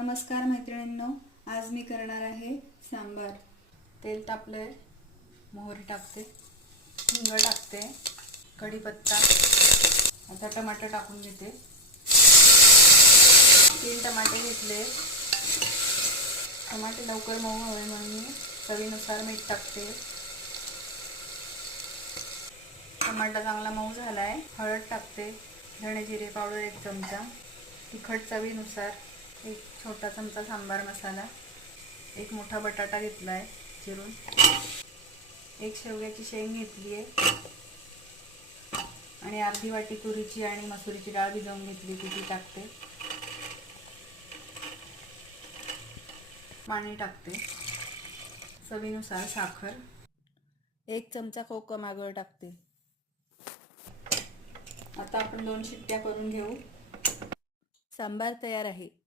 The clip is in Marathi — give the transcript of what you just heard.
नमस्कार मैत्रिणींनो, आज मी करणार आहे सांबार। तेल तापलंय, मोहरी टाकते, हिंग टाकते, कढीपत्ता, आता टमाटर टाकून घेते। 3 टमाटे घेतले। टमाटे लवकर मऊ हवे म्हणून मी चवीनुसार मीठ टाकते। टमाटा चांगला मऊ झालाय, हळद टाकते, धणे जिरे पावडर 1 चमचा, तिखट चवीनुसार, 1 छोटा चमचा सांबार मसाला, 1 मोठा बटाटा घेतलाय चिरून, 1 शेवग्याची शेंग घेतली आहे आणि अर्धी वाटी तुरीची आणि मसुरीची डाळ भिजवून घेतली ती टाकते। पाणी टाकते, चवीनुसार साखर, 1 चमचा कोकम आगळ टाकते। आता आपण 2 शिट्ट्या करून घेऊ। सांबार तयार आहे।